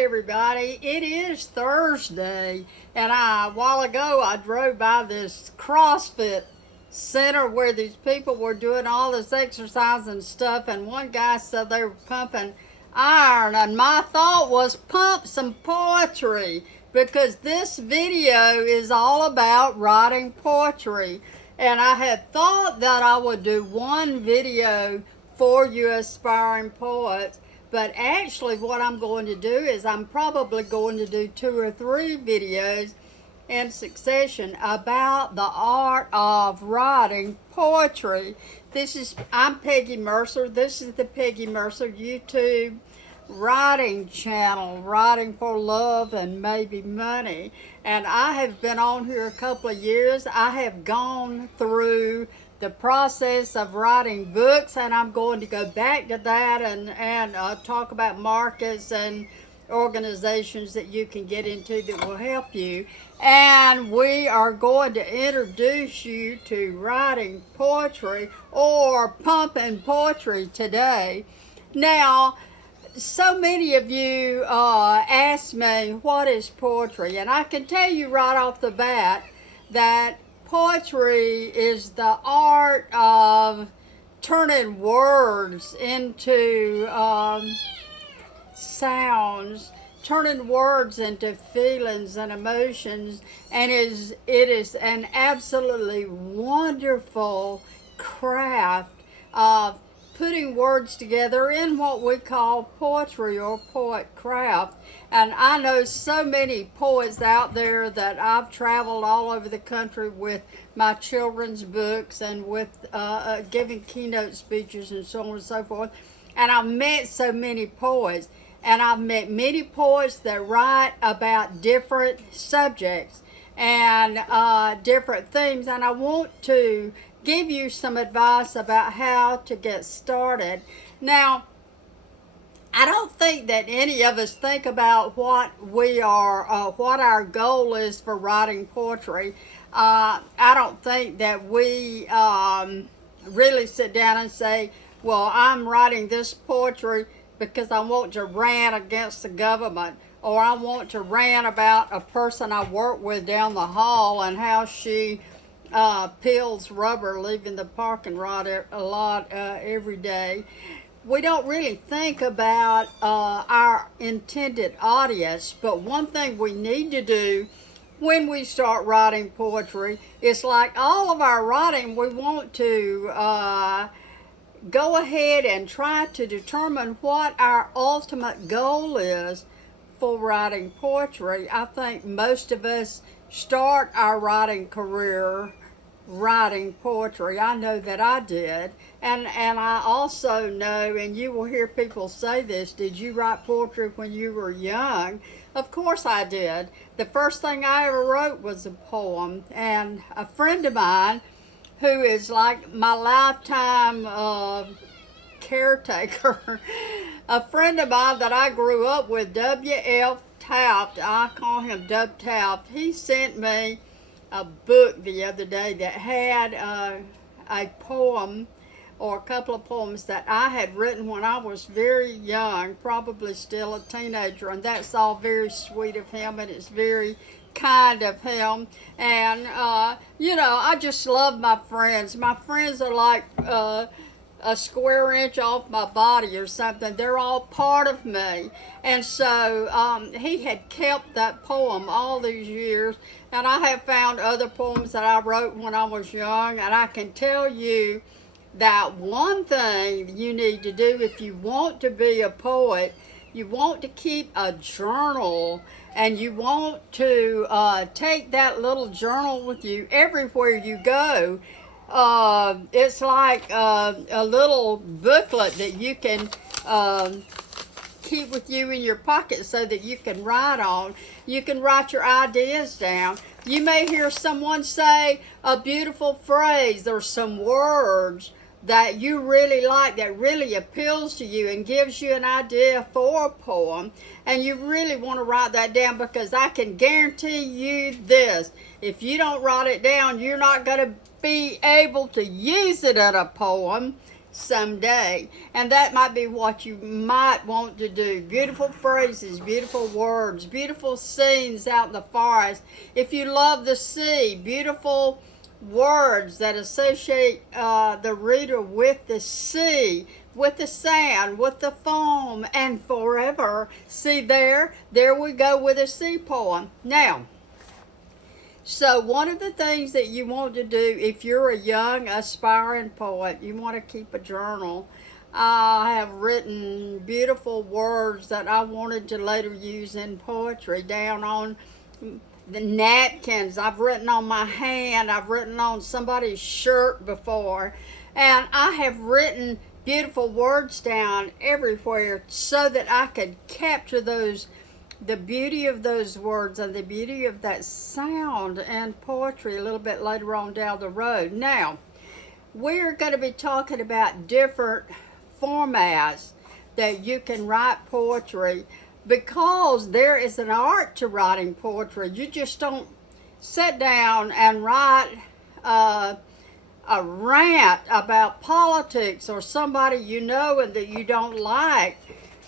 Hi everybody, it is Thursday, and a while ago I drove by this CrossFit center where these people were doing all this exercise and stuff, and one guy said they were pumping iron, and my thought was pump some poetry, because this video is all about writing poetry, and I had thought that I would do one video for you aspiring poets. But actually what I'm going to do is I'm probably going to do 2 or 3 videos in succession about the art of writing poetry. I'm Peggy Mercer. This is the Peggy Mercer YouTube writing channel, Writing for Love and Maybe Money. And I have been on here a couple of years. I have gone through the process of writing books, and I'm going to go back to that and talk about markets and organizations that you can get into that will help you. And we are going to introduce you to writing poetry or pumping poetry today. Now, so many of you ask me, what is poetry? And I can tell you right off the bat that poetry is the art of turning words into sounds, turning words into feelings and emotions, and it is an absolutely wonderful craft of putting words together in what we call poetry or poet craft. And I know so many poets out there that I've traveled all over the country with my children's books and with giving keynote speeches and so on and so forth. And I've met so many poets. And I've met many poets that write about different subjects and different themes. And I want to give you some advice about how to get started. Now, I don't think that any of us think about what our goal is for writing poetry. I don't think that we really sit down and say, well, I'm writing this poetry because I want to rant against the government, or I want to rant about a person I work with down the hall and how she peels rubber leaving the parking lot every day. We don't really think about our intended audience, but one thing we need to do when we start writing poetry is, like all of our writing, we want to go ahead and try to determine what our ultimate goal is for writing poetry. I think most of us start our writing career writing poetry. I know that I did, and I also know, and you will hear people say this, did you write poetry when you were young? Of course I did. The first thing I ever wrote was a poem, and a friend of mine who is like my lifetime caretaker, a friend of mine that I grew up with, W.F. Taft, I call him Dub Taft, he sent me a book the other day that had a poem or a couple of poems that I had written when I was very young, probably still a teenager, and that's all very sweet of him, and it's very kind of him. And you know, I just love my friends. My friends are like a square inch off my body or something. They're all part of me. And so he had kept that poem all these years, and I have found other poems that I wrote when I was young, and I can tell you that one thing you need to do if you want to be a poet, you want to keep a journal, and you want to take that little journal with you everywhere you go. It's like a little booklet that you can keep with you in your pocket so that you can write on. You can write your ideas down. You may hear someone say a beautiful phrase or some words that you really like, that really appeals to you and gives you an idea for a poem, and you really want to write that down, because I can guarantee you this: if you don't write it down, you're not going to be able to use it in a poem. someday. And that might be what you might want to do. Beautiful phrases, beautiful words, beautiful scenes out in the forest. If you love the sea, beautiful words that associate the reader with the sea, with the sand, with the foam, and forever. See there we go with a sea poem. Now, so one of the things that you want to do if you're a young aspiring poet, you want to keep a journal. I have written beautiful words that I wanted to later use in poetry down on the napkins. I've written on my hand. I've written on somebody's shirt before. And I have written beautiful words down everywhere so that I could capture the beauty of those words and the beauty of that sound and poetry a little bit later on down the road. Now, we're going to be talking about different formats that you can write poetry, because there is an art to writing poetry. You just don't sit down and write a rant about politics or somebody you know and that you don't like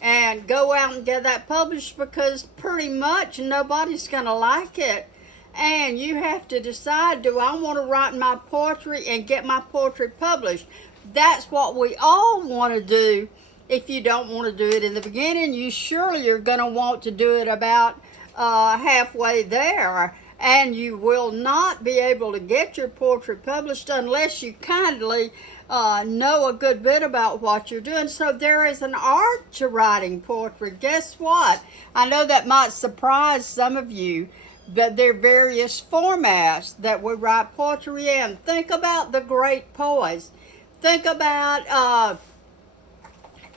and go out and get that published, because pretty much nobody's going to like it. And you have to decide, do I want to write my poetry and get my poetry published? That's what we all want to do. If you don't want to do it in the beginning, you surely are going to want to do it about halfway there. And you will not be able to get your poetry published unless you kindly know a good bit about what you're doing. So there is an art to writing poetry. Guess what? I know that might surprise some of you, but there are various formats that we write poetry in. Think about the great poets. Think about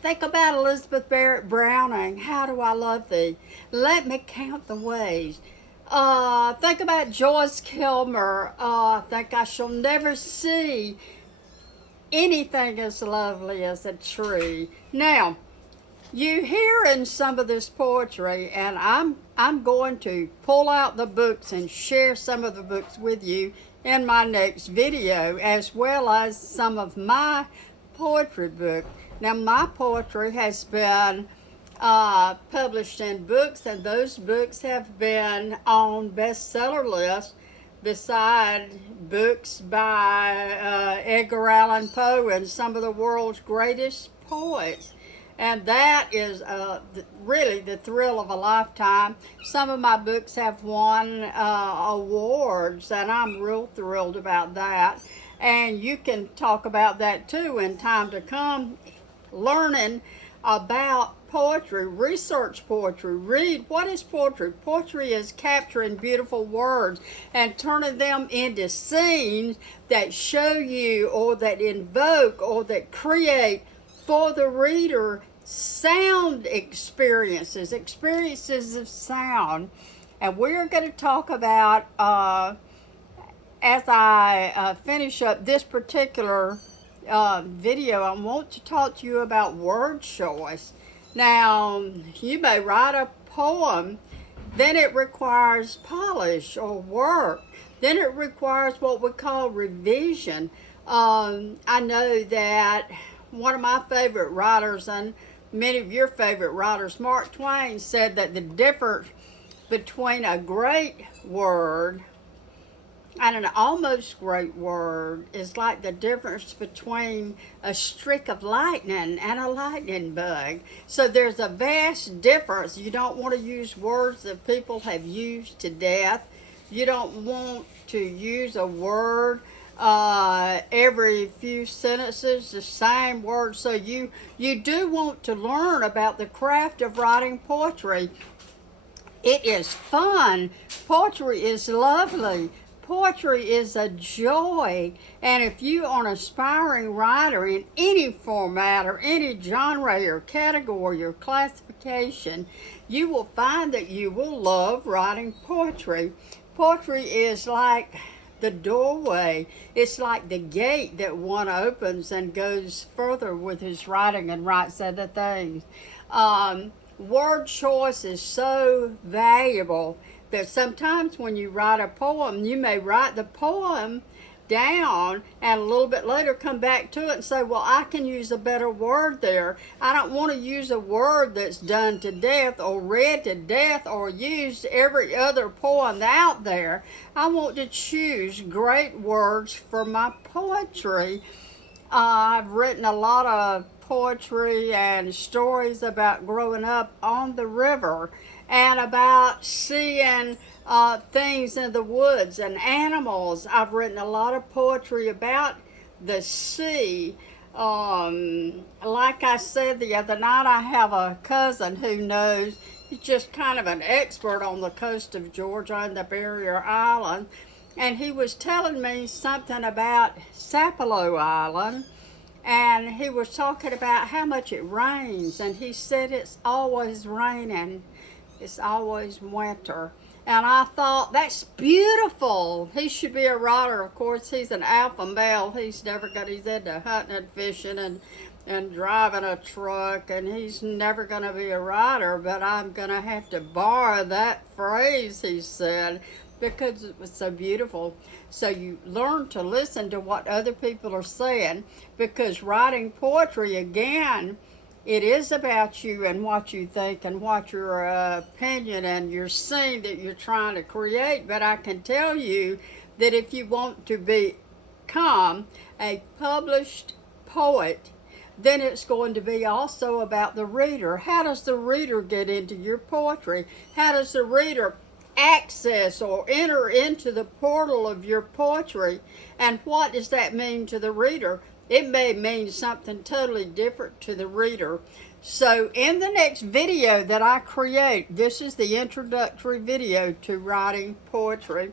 Elizabeth Barrett Browning. How do I love thee? Let me count the ways. Think about Joyce Kilmer. Think I shall never see anything as lovely as a tree. Now, you hear in some of this poetry, and I'm going to pull out the books and share some of the books with you in my next video, as well as some of my poetry books. Now, my poetry has been published in books, and those books have been on bestseller lists beside books by Edgar Allan Poe and some of the world's greatest poets. And that is really the thrill of a lifetime. Some of my books have won awards, and I'm real thrilled about that. And you can talk about that too in time to come, learning about poetry, research poetry, read what is poetry. Poetry is capturing beautiful words and turning them into scenes that show you or that invoke or that create for the reader sound experiences of sound. And we're going to talk about, as I finish up this particular video, I want to talk to you about word choice. Now, you may write a poem, then it requires polish or work. Then it requires what we call revision. I know that one of my favorite writers, and many of your favorite writers, Mark Twain, said that the difference between a great word and an almost great word is like the difference between a streak of lightning and a lightning bug. So there's a vast difference. You don't want to use words that people have used to death. You don't want to use a word every few sentences, the same word. So you do want to learn about the craft of writing poetry. It is fun. Poetry is lovely. Poetry is a joy, and if you are an aspiring writer in any format or any genre or category or classification, you will find that you will love writing poetry. Poetry is like the doorway. It's like the gate that one opens and goes further with his writing and writes other things. Word choice is so valuable that sometimes when you write a poem, you may write the poem down and a little bit later come back to it and say, well, I can use a better word there. I don't want to use a word that's done to death or read to death or used every other poem out there. I want to choose great words for my poetry. I've written a lot of poetry and stories about growing up on the river and about seeing things in the woods and animals. I've written a lot of poetry about the sea. Like I said the other night, I have a cousin who knows. He's just kind of an expert on the coast of Georgia and the barrier island. And he was telling me something about Sapelo Island. And he was talking about how much it rains. And he said it's always raining. It's always winter. And I thought, that's beautiful. He should be a writer. Of course, he's an alpha male. He's into hunting and fishing and driving a truck. And he's never going to be a writer. But I'm going to have to borrow that phrase, he said, because it was so beautiful. So you learn to listen to what other people are saying, because writing poetry, again, it is about you and what you think and what your opinion and your scene that you're trying to create. But I can tell you that if you want to become a published poet, then it's going to be also about the reader. How does the reader get into your poetry? How does the reader access or enter into the portal of your poetry? And what does that mean to the reader? It may mean something totally different to the reader. So in the next video that I create, this is the introductory video to writing poetry.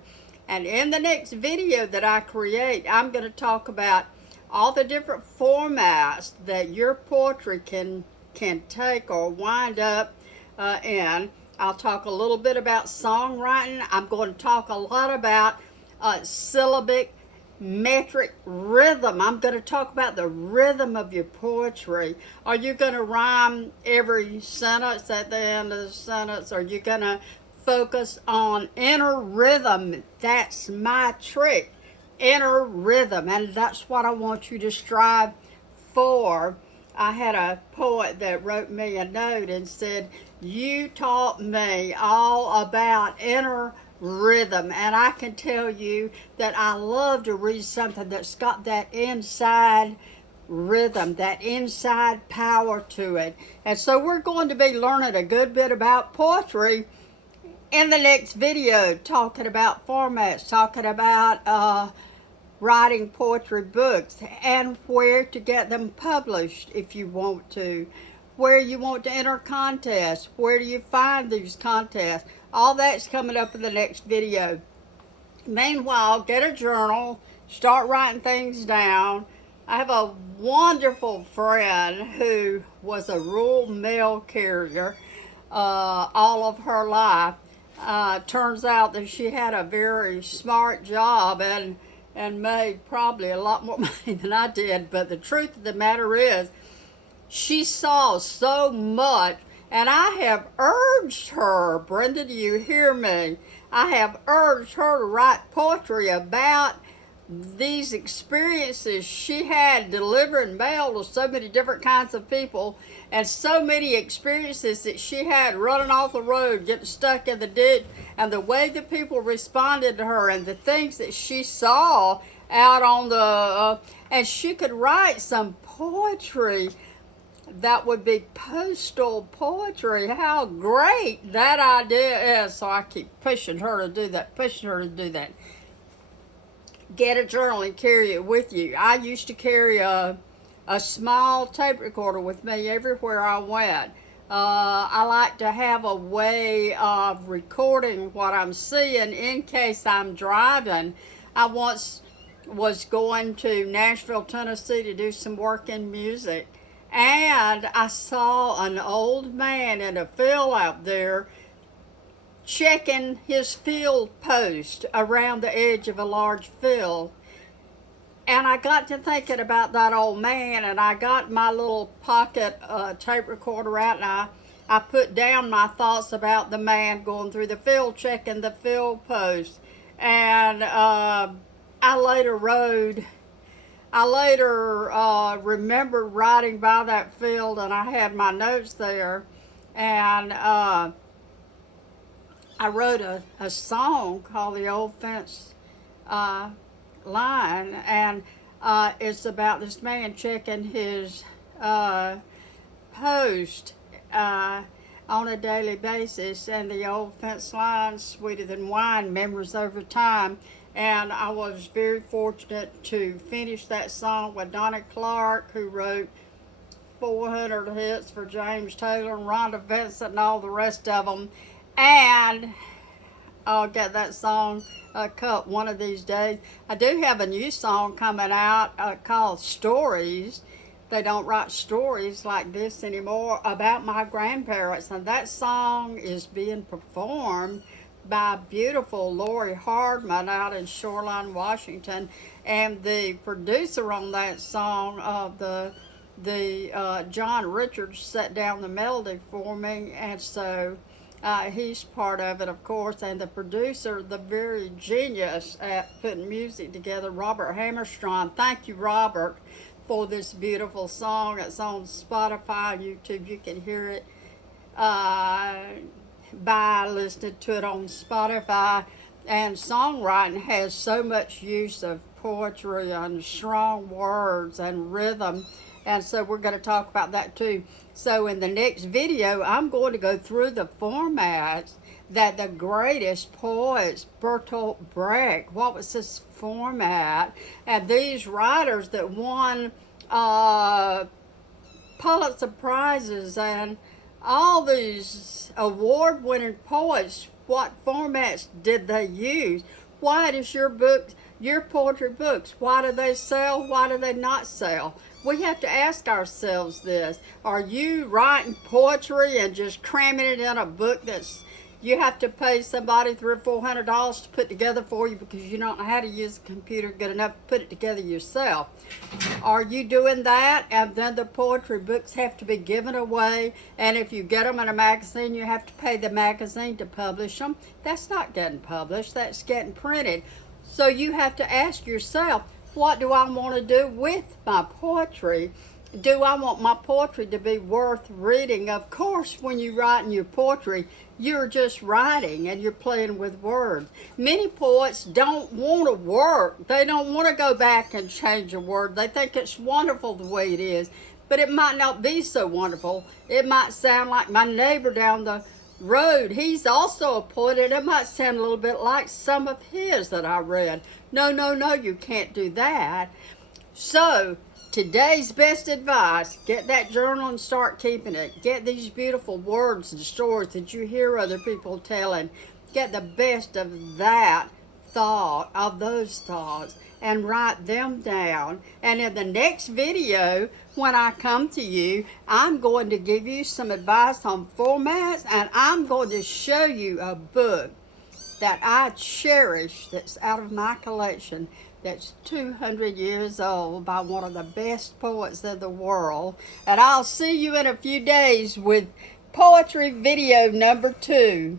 And in the next video that I create, I'm going to talk about all the different formats that your poetry can take or wind up in. I'll talk a little bit about songwriting. I'm going to talk a lot about syllabic, metric, rhythm. I'm going to talk about the rhythm of your poetry. Are you going to rhyme every sentence at the end of the sentence? Are you going to focus on inner rhythm? That's my trick, inner rhythm, and that's what I want you to strive for. I had a poet that wrote me a note and said, you taught me all about inner rhythm, and I can tell you that I love to read something that's got that inside rhythm, that inside power to it. And so we're going to be learning a good bit about poetry in the next video, talking about formats, talking about writing poetry books and where to get them published if you want to, where you want to enter contests, where do you find these contests. All that's coming up in the next video. Meanwhile, get a journal, start writing things down. I have a wonderful friend who was a rural mail carrier all of her life. Turns out that she had a very smart job and made probably a lot more money than I did. But the truth of the matter is, she saw so much, and I have urged her, Brenda, do you hear me? I have urged her to write poetry about these experiences she had delivering mail to so many different kinds of people, and so many experiences that she had running off the road, getting stuck in the ditch, and the way that people responded to her, and the things that she saw out on the, and she could write some poetry that would be postal poetry. How great that idea is. So I keep pushing her to do that, Get a journal and carry it with you. I used to carry a small tape recorder with me everywhere I went. I like to have a way of recording what I'm seeing in case I'm driving. I once was going to Nashville, Tennessee to do some work in music, and I saw an old man in a field out there checking his field post around the edge of a large field. And I got to thinking about that old man, and I got my little pocket tape recorder out, and I put down my thoughts about the man going through the field, checking the field post. And I later remember riding by that field, and I had my notes there, and I wrote a song called The Old Fence Line, and it's about this man checking his post on a daily basis, and the old fence line, sweeter than wine, memories over time. And I was very fortunate to finish that song with Donnie Clark, who wrote 400 hits for James Taylor and Rhonda Vincent and all the rest of them. And I'll get that song cut one of these days. I do have a new song coming out called Stories. They don't write stories like this anymore about my grandparents, and that song is being performed by beautiful Lori Hardman out in Shoreline, Washington, and the producer on that song, John Richards, set down the melody for me, and so he's part of it, of course, and the producer, the very genius at putting music together, Robert Hammerstrom. Thank you, Robert, for this beautiful song. It's on Spotify, YouTube. You can hear it by listening to it on Spotify. And songwriting has so much use of poetry and strong words and rhythm, and so we're going to talk about that too. So in the next video, I'm going to go through the formats that the greatest poets, Bertolt Brecht, what was his format, and these writers that won Pulitzer Prizes and all these award-winning poets, what formats did they use? Why does your poetry books, why do they sell? Why do they not sell? We have to ask ourselves this. Are you writing poetry and just cramming it in a book that's you have to pay somebody $300 or $400 to put together for you because you don't know how to use a computer good enough to put it together yourself? Are you doing that? And then the poetry books have to be given away, and if you get them in a magazine, you have to pay the magazine to publish them. That's not getting published, that's getting printed. So you have to ask yourself, what do I want to do with my poetry? Do I want my poetry to be worth reading? Of course, when you're writing your poetry, you're just writing and you're playing with words. Many poets don't want to work. They don't want to go back and change a word. They think it's wonderful the way it is, but it might not be so wonderful. It might sound like my neighbor down the road. He's also a poet, and it might sound a little bit like some of his that I read. No, you can't do that. So, today's best advice, get that journal and start keeping it. Get these beautiful words and stories that you hear other people telling. Get the best of that thought, of those thoughts, and write them down. And in the next video, when I come to you, I'm going to give you some advice on formats, and I'm going to show you a book that I cherish that's out of my collection, that's 200 years old, by one of the best poets in the world. And I'll see you in a few days with poetry video number 2.